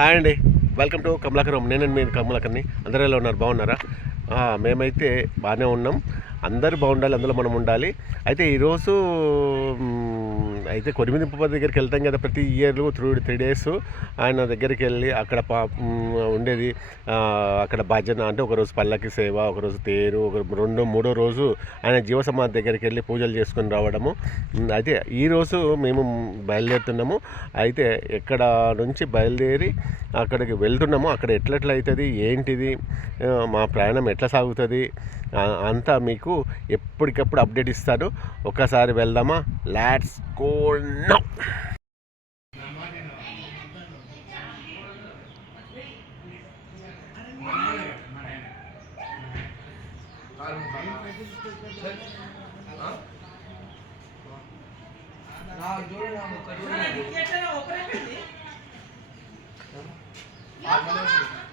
Hi అండి. Welcome to Kamalakaram. నేను మీరు కమలాకర్ని. అందరూ ఎలా ఉన్నారు? బాగున్నారా? మేమైతే బాగానే ఉన్నాం. అందరూ బాగుండాలి అందులో మనం ఉండాలి. అయితే ఈరోజు అయితే కొరిమిదింప దగ్గరికి వెళ్తాం కదా ప్రతి ఇయర్ త్రూ త్రీ డేస్. ఆయన దగ్గరికి వెళ్ళి అక్కడ పా ఉండేది. అక్కడ భజన అంటే ఒకరోజు పల్లకి సేవ ఒకరోజు తేరు ఒక రెండో మూడో రోజు ఆయన జీవసమాధి దగ్గరికి వెళ్ళి పూజలు చేసుకొని రావడము. అయితే ఈరోజు మేము బయలుదేరుతున్నాము. అయితే ఎక్కడ నుంచి బయలుదేరి అక్కడికి వెళ్తున్నాము. అక్కడ ఎట్లెట్లయితుంది అవుతుంది ఏంటిది మా ప్రయాణం ఎట్లా సాగుతుంది అంతా మీకు ఎప్పటికప్పుడు అప్డేట్ ఇస్తాను. ఒకసారి వెళ్దామా? Let's go now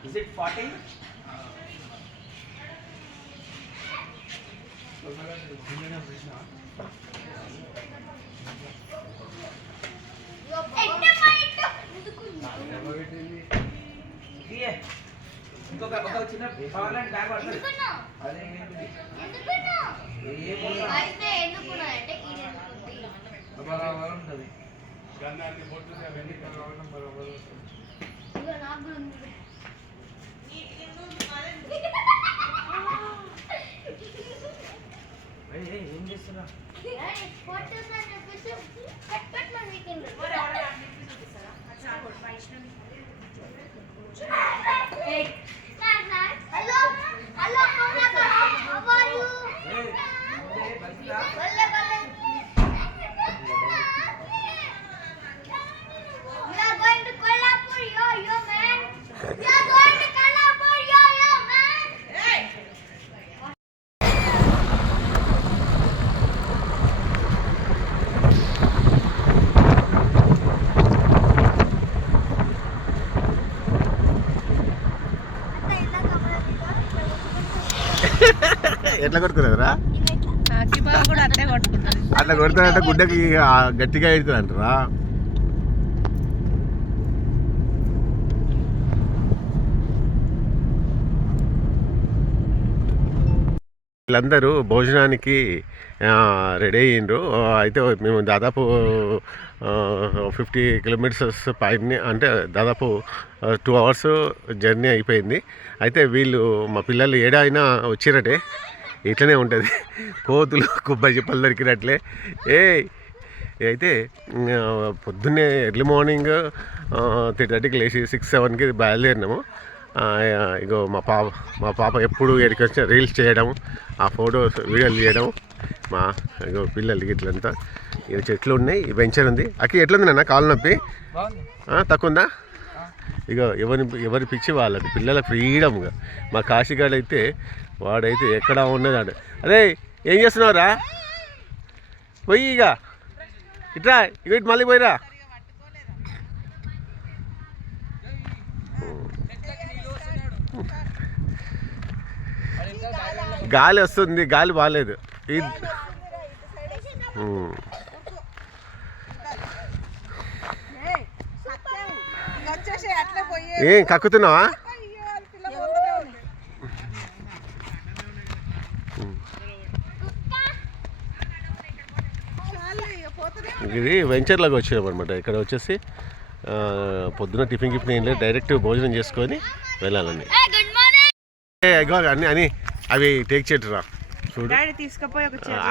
Is it 14? ఇంకొక ఒక చిన్న కావాలంటే బ్యాగ్ పడుతుంది అదే ఏంటిది? ఏముంది? అయితే ఎందుకున్నాయంటే ఈయన ఎందుకుంది? బరాబర్ ఉంటది. ఇదిగో నాకు కూడా ఉంది. ఏయ్, ఏయ్, ఏం చేస్తున్నా? ఎట్లా కూడా అట్లే కొడుతుందంటే గుడ్డకి గట్టిగా అవుతుంది అంటారా వీళ్ళందరూ భోజనానికి రెడీ అయ్యిండ్రు. అయితే మేము దాదాపు ఫిఫ్టీ కిలోమీటర్స్ పైన అంటే దాదాపు టూ అవర్స్ జర్నీ అయిపోయింది. అయితే వీళ్ళు మా పిల్లలు ఏడాయినా వచ్చిరటే. ఇట్లనే ఉంటుంది. కోతులు కుబ్బ చెప్పలు దొరికినట్లే. ఏ అయితే పొద్దున్నే ఎర్లీ మార్నింగ్ త్రీ థర్టీకి లేచి సిక్స్ సెవెన్కి బయలుదేరినాము. ఇగో మా పాప మా పాప ఎప్పుడు ఎక్కడికి వచ్చిన రీల్స్ చేయడం ఆ ఫోటోస్ వీడియోలు తీయడం మా ఇగో పిల్లలకి ఇట్లంతా ఇక చెట్లు ఉన్నాయి వెంచర్ ఉంది. అక్కడ ఎట్లుంది నాన్న? కాలు నొప్పి? తక్కువ ఉందా? ఇక ఎవరి ఎవరి పిచ్చి వాళ్ళకి పిల్లల ఫ్రీడమ్గా మా కాశీగాడు అయితే వాడైతే ఎక్కడ ఉన్నదాడు అదే ఏం చేస్తున్నావురా? పోయి ఇక. ఇట్రా ఇటు మళ్ళీ పోయిరా. గాలి వస్తుంది గాలి బాగాలేదు ఏం కక్కుతున్నావా? ఇది వెంచర్లాగా వచ్చినాం అనమాట ఇక్కడ వచ్చేసి పొద్దున టిఫిన్ గిఫిన్ ఏం లేదు డైరెక్ట్ భోజనం చేసుకొని ఇగో అన్ని అని అవి టేక్ చెట్టురా. చూడు.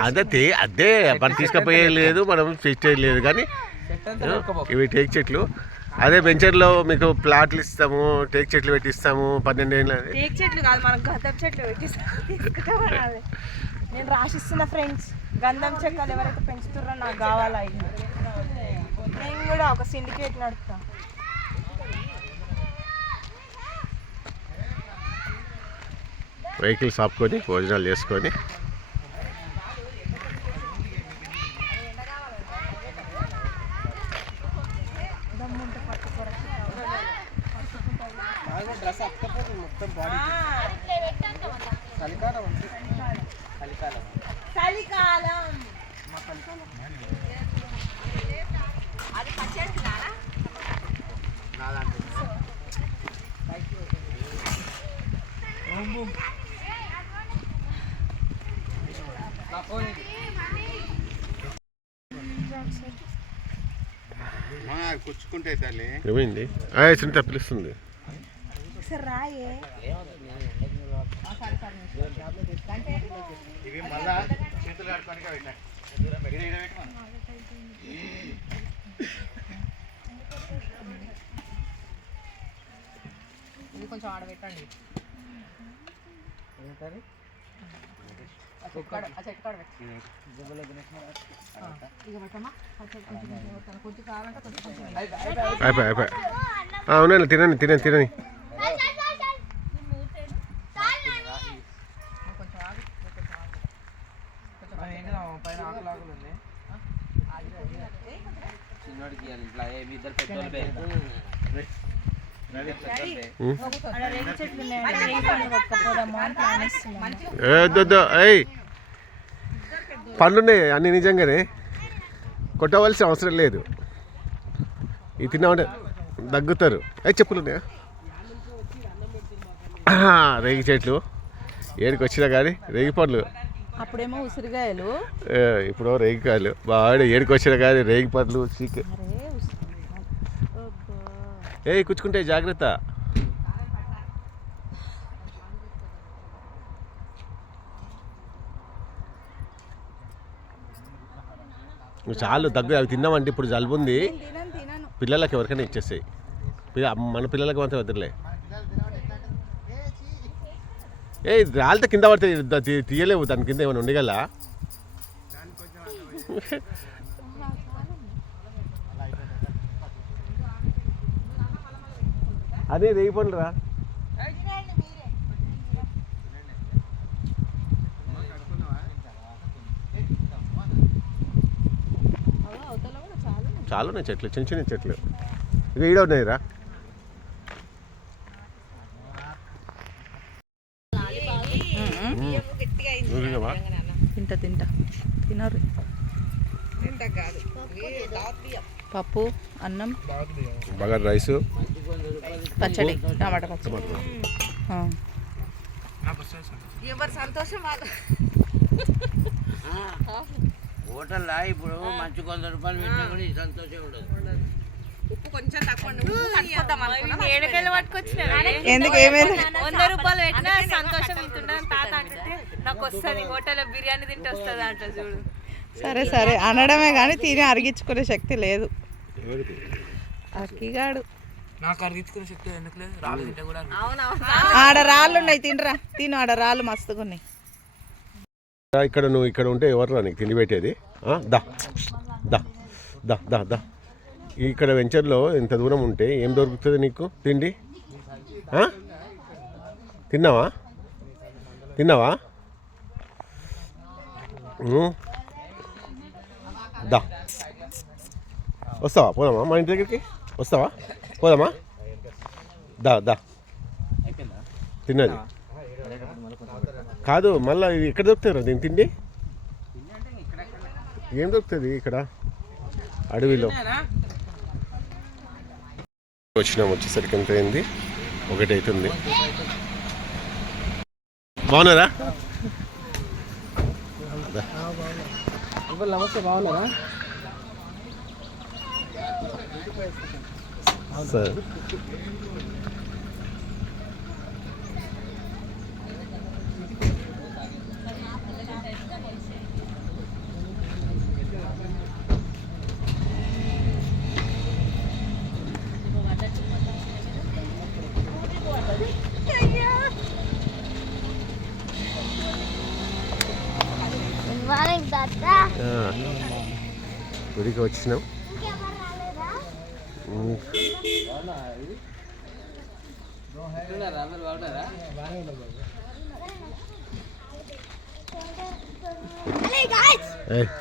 అదే తే- అదే మనం తీసుకుపోయే లేదు మనం చేయలేదు కానీ. ఇవి టేక్ చెట్లు. అదే వెంచర్లో మీకు ప్లాట్లు ఇస్తాము టేక్ చెట్లు పెట్టిస్తాము పన్నెండు ఏళ్ళ టేక్ చెట్లు కాదు మనం చెట్లు పెట్టిస్తాం నేను రాసిస్తున్న ఫ్రెండ్స్ గంధం చెక్కలు ఎవరైతే పెంచుతున్నారో నాకు కావాలా ఇవి నేను కూడా ఒక సిండికేట్ నడుపుతా. వెహికల్స్ ఆపుకొని భోజనాలు చేసుకొని. తల్లి ఏమైంది? ఆ సునీత పిలుస్తుంది. ఒకసారి రాయే. ఇవి మళ్ళా చేతులు కట్టుకోనికే పెట్టినా ఇది ఈడ పెట్టమను. ఇది కొంచెం ఆడబెట్టండి. ఏంటది. అయిపోయి, అయిపోయి, అవునండి తినండి తినండి తినండి చాలు చాలు చాలు చాలు చాలు నాని. నువ్వు కొంచెం ఆగు నువ్వు కొంచెం ఆగు కొంచెం పైన ఆకులు ఆకులు ఉంది చిన్నోడికి ఇవ్వాలి ఇంట్లో ఏ మీ ఇద్దరు పెద్దోళ్ళే అక్కడ రేగి చెట్లు ఉన్నాయండి రేగి పండ్లు కొట్టుకోపోదామా అని ప్లాన్ ఇస్తున్నాను ఏ దొద్దు ఏయ్. పండ్లున్నాయి అన్ని నిజంగానే. కొట్టవలసిన అవసరం లేదు. ఇది తిన్నామంటే దగ్గుతారు. ఏ చెప్పులు ఉన్నాయా ఆహా, రేగి చెట్లు. ఏడికి వచ్చినా కానీ రేగి పండ్లు. అప్పుడేమో ఉసిరికాయలు ఏ, ఇప్పుడు రేగికాయలు బాగా ఏడికి వచ్చినా కానీ రేగి పండ్లు చీక. ఏ కుచ్చుకుంటే జాగ్రత్త. చాలు దగ్గు అవి తిన్నామంటే ఇప్పుడు జలుబు ఉంది పిల్లలకి ఎవరికైనా ఇచ్చేస్తాయి పిల్ల- మన పిల్లలకి మాత్రం వద్దులే ఏ రాలితే కింద పడితే తీయలేవు దాని కింద ఏమైనా ఉండగల అదే రేగి పండ్లు రా. చాలా ఉన్నాయి. చెట్లు చిన్న చిన్న చెట్లు. ఇక ఈడ ఉన్నాయి రా నువ్వు తిన్నావా? తింటా తింటా తినరు పప్పు అన్నం. బగారు రైసు. పచ్చడి టమాటా పచ్చడి. ఆ. హోటల్లో ఇప్పుడు మంచి వంద రూపాయలు పెట్టినా కూడా ఈ సంతోషం ఉండదు. ఎందుకు ఏమైంది వంద రూపాయలు పెట్టినా సంతోషం తాత అంటే నాకు వస్తుంది హోటల్లో బిర్యానీ తింటే వస్తుంది అంట చూడు. సరే సరే. అనడమే కానీ తిని అరిగించుకునే శక్తి లేదు. అక్కిగాడు. నాకు అరిగించుకునే శక్తి ఎందుకు లేదు? రాళ్ళు తింటే కూడా ఆడ రాళ్ళు ఉన్నాయి తినరా? తిను ఆడ రాళ్ళు మస్తుగా ఉన్నాయి. ఇక్కడ నువ్వు ఇక్కడ ఉంటే ఎవరు నీకు తిండి పెట్టేది? ఆ? దా. దా దా దా దా. ఇక్కడ వెంచర్లో ఇంత దూరం ఉంటే ఏం దొరుకుతుంది నీకు తిండి? తిన్నావా? తిన్నావా. దా. వస్తావా? పోదామా? మా ఇంటి దగ్గరికి? వస్తావా? పోదామా? దా దా. తిన్నది. కాదు మళ్ళీ ఇది ఎక్కడ దొరుకుతారు దీని తిండి? ఏం దొరుకుతుంది ఇక్కడ? అడవిలో. వచ్చినాం వచ్చేసరికి ఎంత అయింది? ఒకటి అవుతుంది బాగున్నారా? ఇప్పుడు నమస్తే బాగున్నారా? సరే.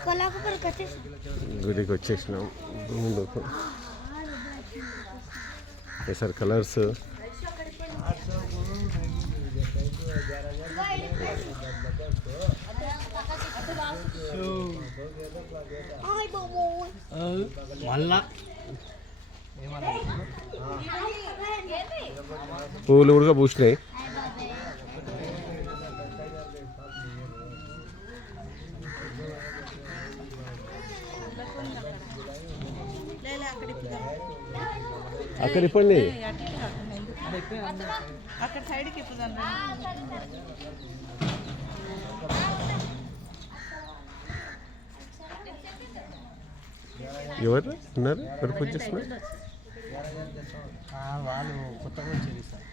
కొల్లాపూర్కి వచ్చేసి. గుడికి వచ్చేసినాం. ముందుకు. Sir colours? మళ్ళా. పూలు కూడా పూసినాయి. అక్కడ ఇప్పండి. అక్కడ సైడ్కి ఇప్పుదాను ఎవరు? ఉన్నారు? ఎవరు పూజ చేస్తున్నారు? వాళ్ళు కొత్తగా వచ్చేది సార్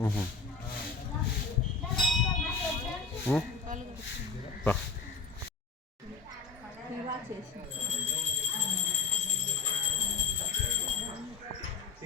మ్మ్.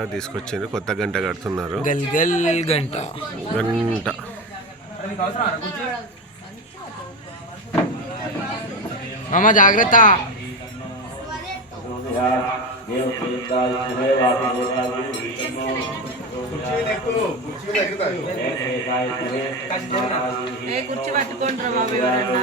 గంట తీసుకొచ్చింది కొత్త గంట కడుతున్నారు. గల్ గల్ గంట. గంట. మామ జాగ్రత్త. ఏ కుర్చీ పట్టుకోండి రా బాబు ఎవరన్నా.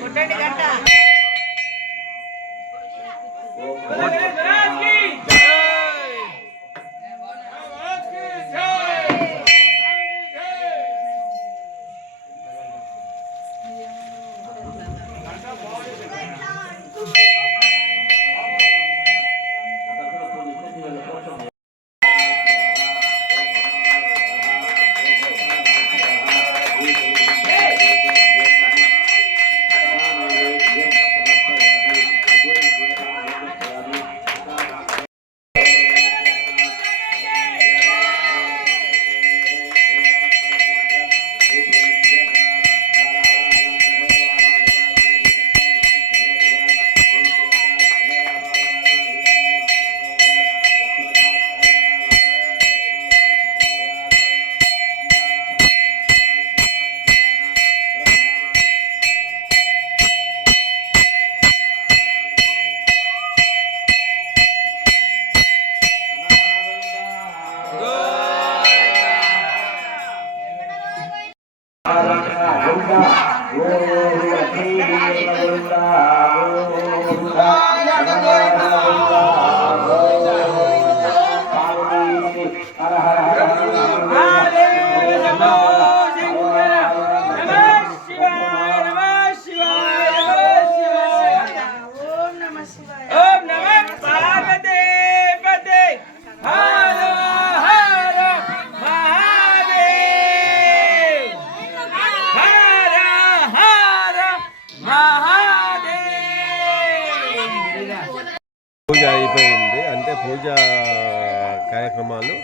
కొట్టండి గంట ఓం అయిపోయింది. అంటే పూజ కార్యక్రమాలు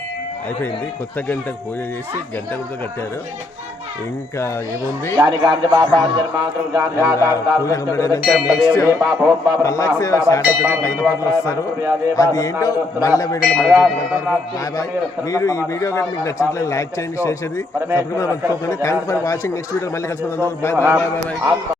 అయిపోయింది. కొత్త గంటకు పూజ చేసి గంట కూడా కట్టారు. ఇంకా ఏముంది? పూజ స్టార్ట్ అవుతుంది వస్తారు. అది ఏంటో మళ్ళీ వీడియోలో బాయ్ బాయ్. మీరు ఈ వీడియో కానీ మీకు నచ్చినట్లయితే లైక్ చేయండి షేర్ చేయండి. సబ్స్క్రైబ్ మర్చిపోకండి thank for watching next video మళ్ళీ కలుసుకుందాం. Bye bye bye bye.